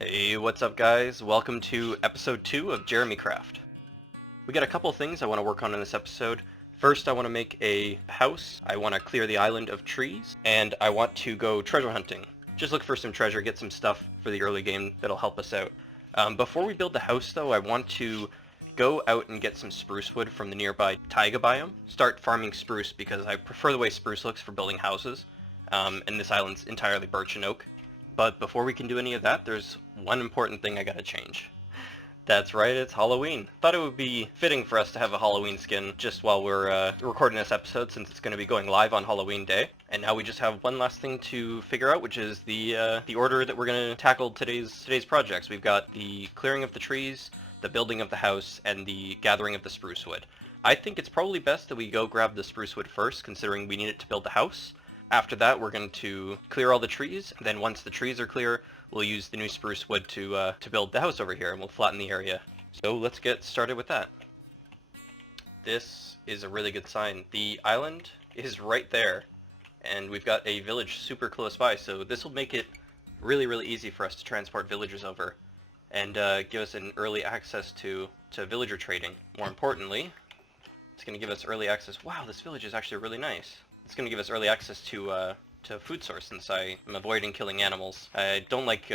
Hey, what's up guys? Welcome to episode 2 of JeremyCraft. We got a couple things I want to work on in this episode. First, I want to make a house, I want to clear the island of trees, and I want to go treasure hunting. Just look for some treasure, get some stuff for the early game that'll help us out. Before we build the house though, I want to go out and get some spruce wood from the nearby taiga biome. Start farming spruce because I prefer the way spruce looks for building houses, and this island's entirely birch and oak. But before we can do any of that, there's one important thing I gotta change. That's right, it's Halloween. Thought it would be fitting for us to have a Halloween skin just while we're recording this episode, since it's going to be going live on Halloween Day. And now we just have one last thing to figure out, which is the order that we're going to tackle today's projects. We've got the clearing of the trees, the building of the house, and the gathering of the spruce wood. I think it's probably best that we go grab the spruce wood first, considering we need it to build the house. After that, we're going to clear all the trees, and then once the trees are clear, we'll use the new spruce wood to build the house over here, and we'll flatten the area. So let's get started with that. This is a really good sign. The island is right there, and we've got a village super close by, so this will make it really easy for us to transport villagers over, and give us an early access to villager trading. More importantly, it's going to give us early access. Wow, this village is actually really nice. It's going to give us early access to food source, since I am avoiding killing animals. I don't like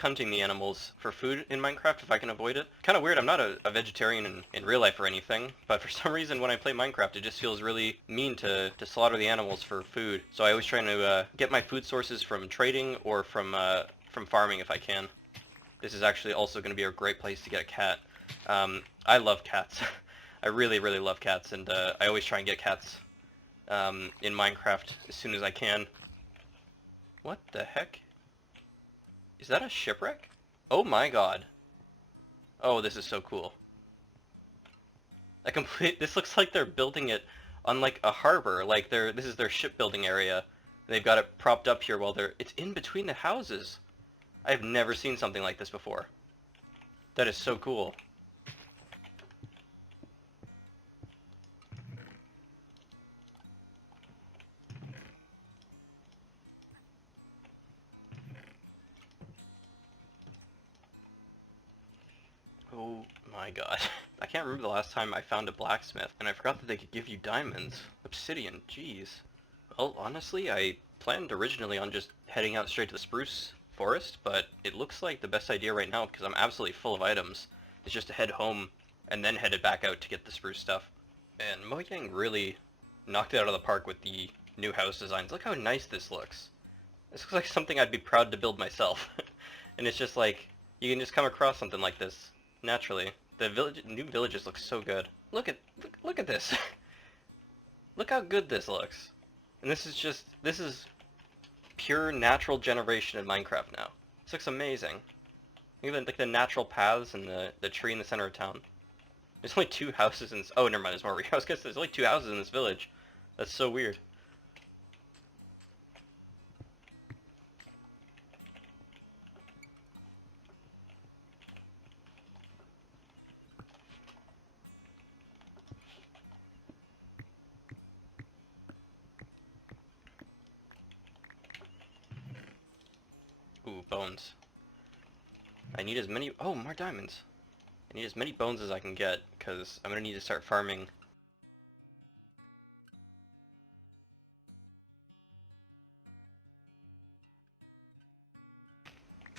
hunting the animals for food in Minecraft if I can avoid it. Kind of weird. I'm not a vegetarian in real life or anything, but for some reason when I play Minecraft, it just feels really mean to slaughter the animals for food. So I always try to get my food sources from trading or from farming if I can. This is actually also going to be a great place to get a cat. I love cats. I really love cats, and I always try and get cats in Minecraft as soon as I can. What the heck? Is that a shipwreck? Oh my god. Oh, this is so cool. This looks like they're building it on like a harbor, like this is their shipbuilding area. They've got it propped up here while it's in between the houses. I've never seen something like this before. That is so cool. Oh my god. I can't remember the last time I found a blacksmith, and I forgot that they could give you diamonds. Obsidian, jeez. Well, honestly, I planned originally on just heading out straight to the spruce forest, but it looks like the best idea right now, because I'm absolutely full of items, is just to head home and then headed back out to get the spruce stuff. And Mojang really knocked it out of the park with the new house designs. Look how nice this looks. This looks like something I'd be proud to build myself. And it's just like, you can just come across something like this naturally. The new villages look so good. Look at this. Look how good this looks. And this is pure natural generation in Minecraft now. This looks amazing. Even like the natural paths and the tree in the center of town. There's only 2 houses in this. Oh, never mind. There's more. I was gonna say there's only 2 houses in this village. That's so weird. Ooh, bones. I need as many... Oh, more diamonds. I need as many bones as I can get, because I'm going to need to start farming.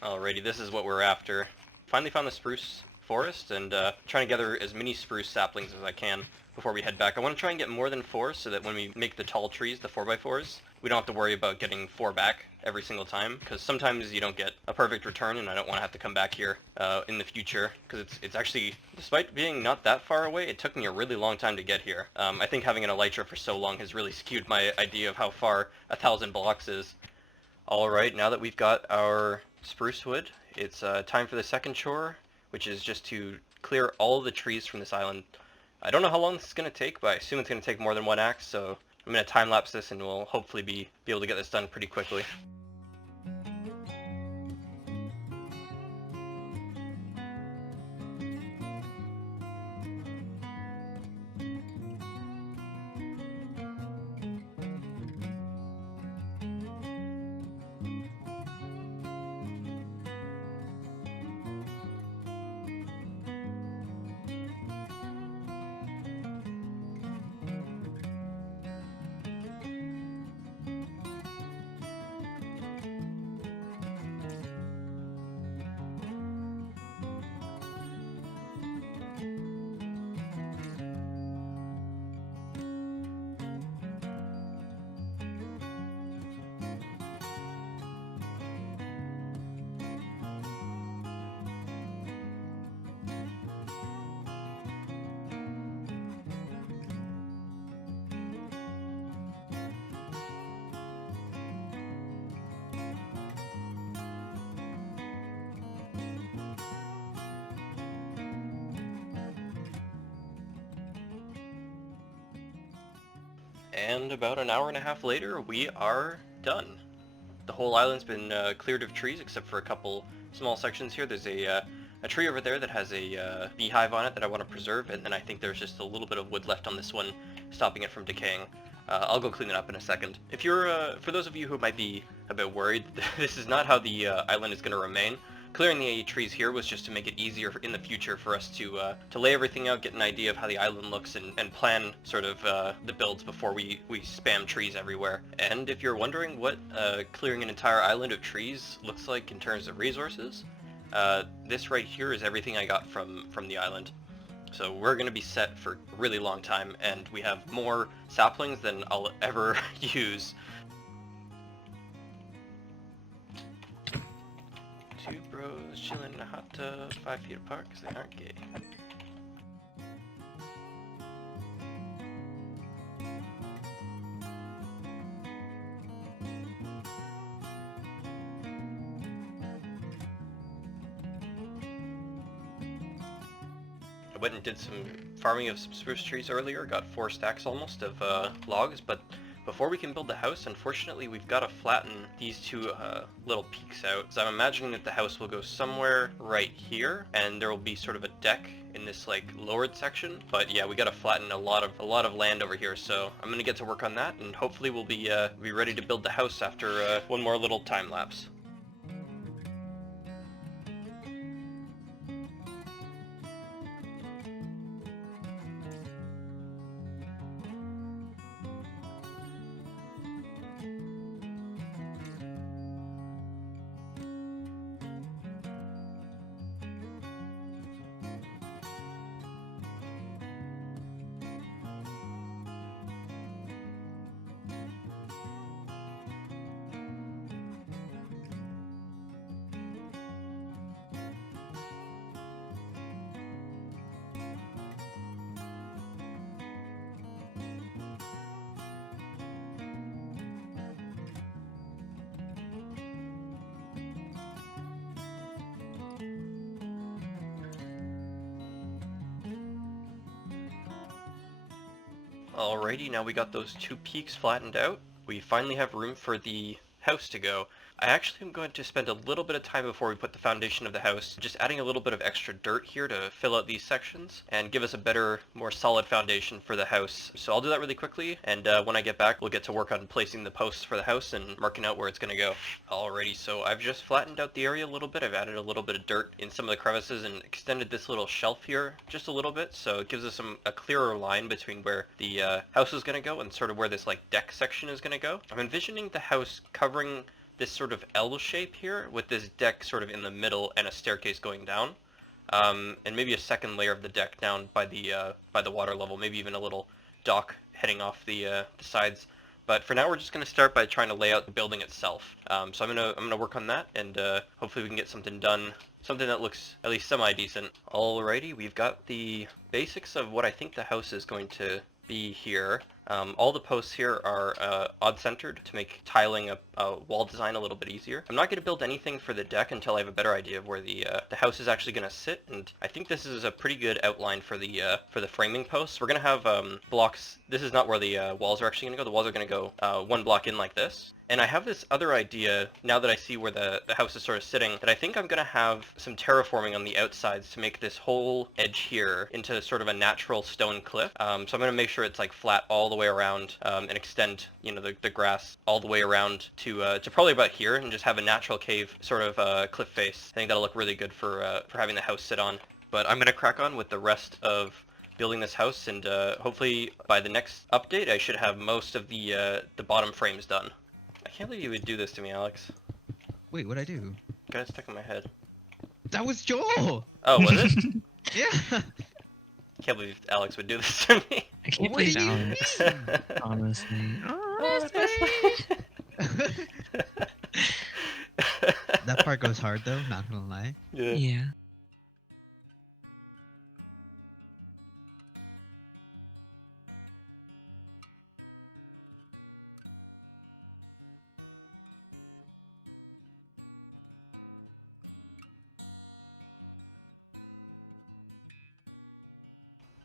Alrighty, this is what we're after. Finally found the spruce forest, and trying to gather as many spruce saplings as I can before we head back. I want to try and get more than 4, so that when we make the tall trees, the 4x4s, we don't have to worry about getting 4 back every single time, because sometimes you don't get a perfect return, and I don't want to have to come back here in the future, because it's actually, despite being not that far away, it took me a really long time to get here. I think having an elytra for so long has really skewed my idea of how far 1,000 blocks is. Alright, now that we've got our spruce wood, it's time for the second chore, which is just to clear all the trees from this island. I don't know how long this is going to take, but I assume it's going to take more than 1 axe, so I'm going to time-lapse this and we'll hopefully be able to get this done pretty quickly. And about an hour and a half later, we are done. The whole island's been cleared of trees except for a couple small sections here. There's a tree over there that has a beehive on it that I want to preserve, and then I think there's just a little bit of wood left on this one, stopping it from decaying. I'll go clean it up in a second. If you're, for those of you who might be a bit worried, this is not how the island is going to remain. Clearing the trees here was just to make it easier in the future for us to lay everything out, get an idea of how the island looks, and plan sort of the builds before we spam trees everywhere. And if you're wondering what clearing an entire island of trees looks like in terms of resources, this right here is everything I got from the island. So we're going to be set for a really long time, and we have more saplings than I'll ever use. Two bros chilling in a hot tub 5 feet apart because they aren't gay. I went and did some farming of some spruce trees earlier, got 4 stacks almost of logs, but before we can build the house, unfortunately we've got to flatten these two little peaks out. So I'm imagining that the house will go somewhere right here, and there will be sort of a deck in this like lowered section. But yeah, we got to flatten a lot of land over here. So I'm gonna get to work on that, and hopefully we'll be ready to build the house after one more little time lapse. Alrighty, now we got those 2 peaks flattened out. We finally have room for the house to go. I actually am going to spend a little bit of time before we put the foundation of the house, just adding a little bit of extra dirt here to fill out these sections and give us a better, more solid foundation for the house. So I'll do that really quickly, and when I get back, we'll get to work on placing the posts for the house and marking out where it's going to go. Alrighty, so I've just flattened out the area a little bit. I've added a little bit of dirt in some of the crevices and extended this little shelf here just a little bit, so it gives us a clearer line between where the house is going to go and sort of where this like deck section is going to go. I'm envisioning the house covering this sort of L shape here with this deck sort of in the middle and a staircase going down, and maybe a second layer of the deck down by the water level, maybe even a little dock heading off the sides. But for now, we're just going to start by trying to lay out the building itself. So I'm gonna work on that, and hopefully we can get something done, something that looks at least semi-decent. Alrighty, we've got the basics of what I think the house is going to be here. All the posts here are odd-centered to make tiling a wall design a little bit easier. I'm not going to build anything for the deck until I have a better idea of where the house is actually going to sit, and I think this is a pretty good outline for the framing posts. We're going to have blocks. This is not where the walls are actually going to go. The walls are going to go 1 block in like this. And I have this other idea, now that I see where the house is sort of sitting, that I think I'm going to have some terraforming on the outsides to make this whole edge here into sort of a natural stone cliff. So I'm going to make sure it's like flat all the way around, and extend, you know, the grass all the way around to probably about here, and just have a natural cave sort of cliff face. I think that'll look really good for having the house sit on. But I'm going to crack on with the rest of building this house, and hopefully by the next update I should have most of the bottom frames done. I can't believe you would do this to me, Alex. Wait, what'd I do? Got it stuck in my head. That was Joel! Oh, was it? Yeah! Can't believe Alex would do this to me. I can't What do believe you Alex. Honestly. That part goes hard though, not gonna lie. Yeah. Yeah.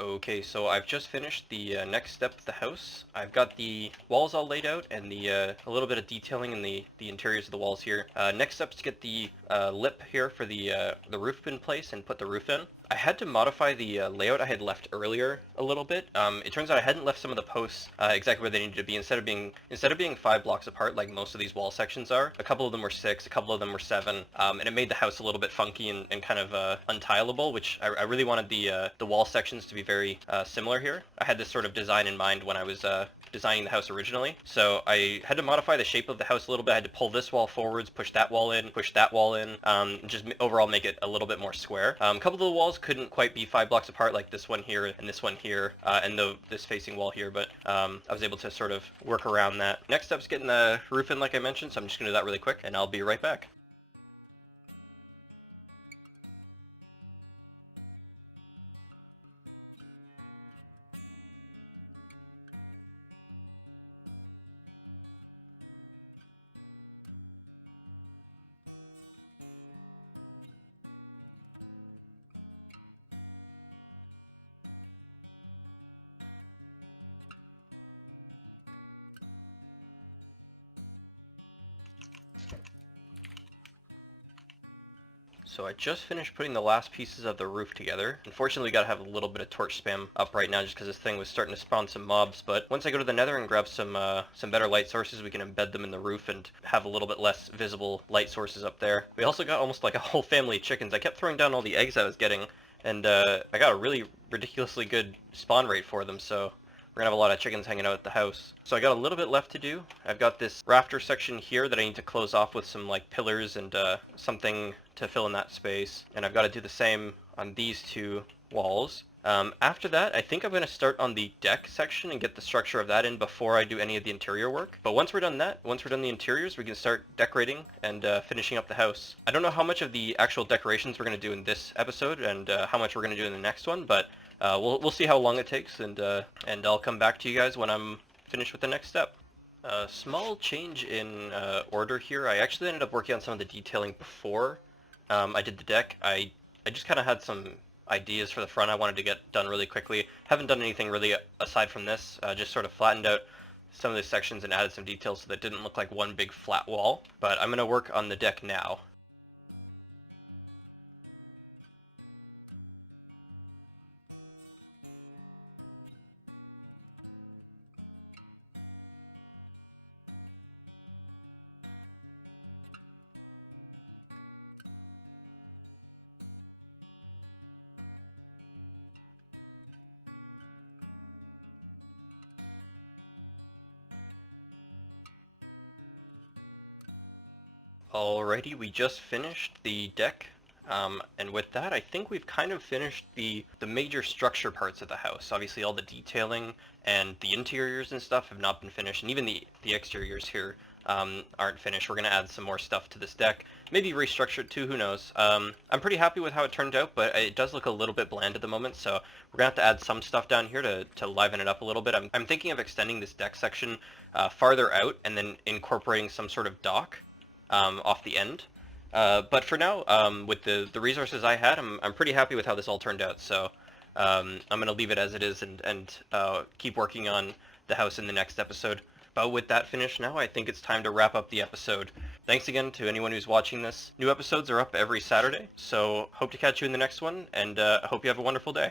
Okay, so I've just finished the next step of the house. I've got the walls all laid out and the a little bit of detailing in the interiors of the walls here. Next step is to get the lip here for the roof in place and put the roof in. I had to modify the layout I had left earlier a little bit. It turns out I hadn't left some of the posts exactly where they needed to be. Instead of being 5 blocks apart like most of these wall sections are, a couple of them were 6, a couple of them were 7, and it made the house a little bit funky and kind of untileable, which I really wanted the wall sections to be very similar here. I had this sort of design in mind when I was designing the house originally, so I had to modify the shape of the house a little bit. I had to pull this wall forwards, push that wall in, just overall make it a little bit more square. A couple of the walls couldn't quite be 5 blocks apart, like this one here and this one here, and this facing wall here, but I was able to sort of work around that. Next step's getting the roof in, like I mentioned, so I'm just gonna do that really quick, and I'll be right back. So I just finished putting the last pieces of the roof together. Unfortunately, we gotta have a little bit of torch spam up right now just because this thing was starting to spawn some mobs, but once I go to the nether and grab some better light sources, we can embed them in the roof and have a little bit less visible light sources up there. We also got almost like a whole family of chickens. I kept throwing down all the eggs I was getting, and I got a really ridiculously good spawn rate for them, so we're gonna have a lot of chickens hanging out at the house. So I got a little bit left to do. I've got this rafter section here that I need to close off with some like pillars and something to fill in that space. And I've got to do the same on these 2 walls. After that, I think I'm going to start on the deck section and get the structure of that in before I do any of the interior work. But once we're done the interiors, we can start decorating and finishing up the house. I don't know how much of the actual decorations we're going to do in this episode and how much we're going to do in the next one, but we'll see how long it takes, and I'll come back to you guys when I'm finished with the next step. Small change in order here. I actually ended up working on some of the detailing before I did the deck. I just kind of had some ideas for the front I wanted to get done really quickly. Haven't done anything really aside from this, just sort of flattened out some of the sections and added some details so that it didn't look like one big flat wall. But I'm going to work on the deck now. Alrighty, we just finished the deck, and with that I think we've kind of finished the major structure parts of the house. Obviously all the detailing and the interiors and stuff have not been finished, and even the exteriors here aren't finished. We're going to add some more stuff to this deck, maybe restructure it too, who knows. I'm pretty happy with how it turned out, but it does look a little bit bland at the moment, so we're going to have to add some stuff down here to liven it up a little bit. I'm thinking of extending this deck section farther out and then incorporating some sort of dock off the end. But for now, with the resources I had, I'm pretty happy with how this all turned out, so I'm going to leave it as it is and keep working on the house in the next episode. But with that finished now, I think it's time to wrap up the episode. Thanks again to anyone who's watching this. New episodes are up every Saturday, so hope to catch you in the next one, and I hope you have a wonderful day.